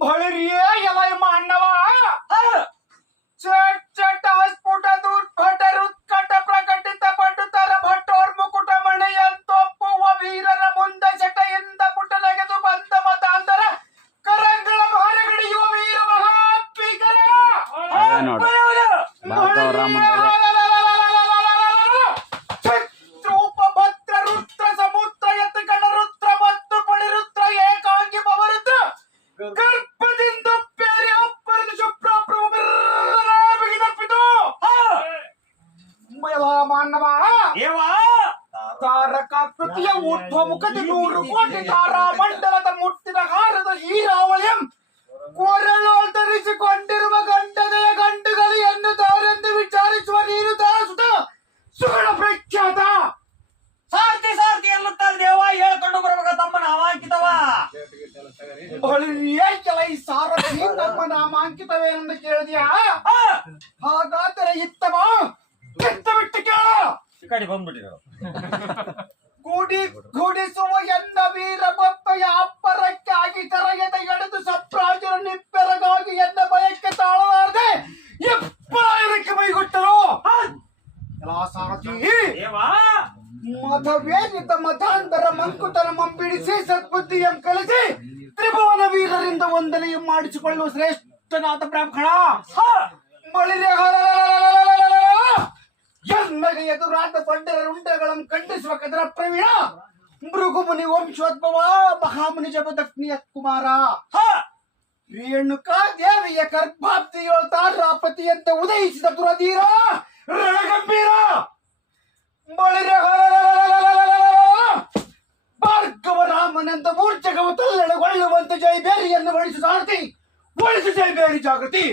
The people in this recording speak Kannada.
ಹೊಳರಿ ಎಲ್ಲ ಇಮ್ಮ ಅಣ್ಣವ. ಚಟ್ ಚಟ್ ಹಾಸ್ಪಿಟಲ್ ಭಟರು ಉತ್ಕಟ ಪ್ರಕಟಿತ ಪಟುತರ ಭಟ್ಟೋರ್ ಮುಕುಟ ಮಣೆ ಎಂತೊಪ್ಪುವ ವೀರರ ಮುಂದೆ ಚಟೆಯಿಂದ ಪುಟನೆಗೆದು ಬಂದ ಮತಾಂತರ. ಕರಂಗಳ ಭಾರಗಡಿಯುವ ವೀರ ಮಹಾತ್ಮೀಕರ. ಭಾಗವರ ಮುಂದೆ ಮಾನವ ಏವಾ? ತಾರಕಾಕೃತಿಯ ಊರ್ಧ್ವ ಮುಖದ ನೂರು ಕೋಟಿ ತಾರಾ ಮಂಡಲದ ಮುಟ್ಟಿದ ಹಾರದ ಹೀರಾವಳಿಯಂ ಕೊರಳು ಧರಿಸಿಕೊಂಡಿರುವ ಗಂಡನೆಯ ಗಂಡುಗಳು ಎನ್ನುತ್ತಾರೆಂದು ವಿಚಾರಿಸುವ ನೀರು ದಾಸುತ ಸುಗುಣ ಪ್ರಖ್ಯಾತ. ಸಾರ್ತಿ ಸಾರ್ತಿ ಎನ್ನುತ್ತಾರೆ ದೇವ ಹೇಳ್ಕೊಂಡು ಬರಬೇಕ ತಮ್ಮನ ಅವಾಂಕಿತವ. ಏಕೆಲ್ಲ ಈ ಸಾರಥಿ ತಮ್ಮ ನಾಮಾಂಕಿತವೇನೆಂದು ಕೇಳಿದ್ಯಾ? ಹಾಗಾದರೆ ಇತ್ತವ ಕಡೆ ಬಂದ್ಬಿಟ್ಟಿದ್ರು ಕೂಡಿ ಕೂಡಿಸುವ ಎನ್ನ ವೀರ ಬಪ್ಪೆಯ ಅಪ್ಪರಕ್ಕಾಗಿ ತರಗೆದ ಎಳೆದು ಸಪ್ರಾಜರು ನಿಪ್ಪೆರಗಾಗಿ ಎನ್ನ ಭಯಕ್ಕೆ ತಾಳಲಾರದೆ ಎಪ್ಪರಕ್ಕೆ ಮೈಗೊಟ್ಟರು. ಮತವೇದಿತ ಮತಾಂತರ ಮಂಕುತನ ಮಂಬಿಡಿಸಿ ಸದ್ಬುದ್ಧಿಯಂ ಕಲಿಸಿ ತ್ರಿಭುವನ ವೀರರಿಂದ ವಂದನೆಯು ಮಾಡಿಸಿಕೊಳ್ಳುವ ಶ್ರೇಷ್ಠನಾದ ಬ್ರಾಹ್ಮಣ. ಎದುರಾದ ಬಂಡರ ರುಂಡಗಳನ್ನು ಖಂಡಿಸುವ ಕದರ ಪ್ರವೀಣ. ಮೃಗುಮುನಿ ವಂಶೋದ್ಭವ ಮಹಾಮುನಿ ಜಗದಗ್ನಿಯ ಕುಮಾರ. ರೇಣುಕಾ ದೇವಿಯ ಗರ್ಭಾಪ್ತಿಯೋ ತಾರಾಪತಿಯಂತೆ ಉದಯಿಸಿದ ದುರಧೀರ. ರಣಗಂಭೀರ! ಭಾರ್ಗವ ರಾಮನಂತ ಮೂರ್ಛಗವ ತಲ್ಲಣಗೊಳ್ಳುವಂತೆ ಜೈಬೇರಿಯನ್ನು ಬಳಸಿ ಸಾರತಿ ಒಳಿಸು ಜೈಬೇರಿ ಜಾಗೃತಿ.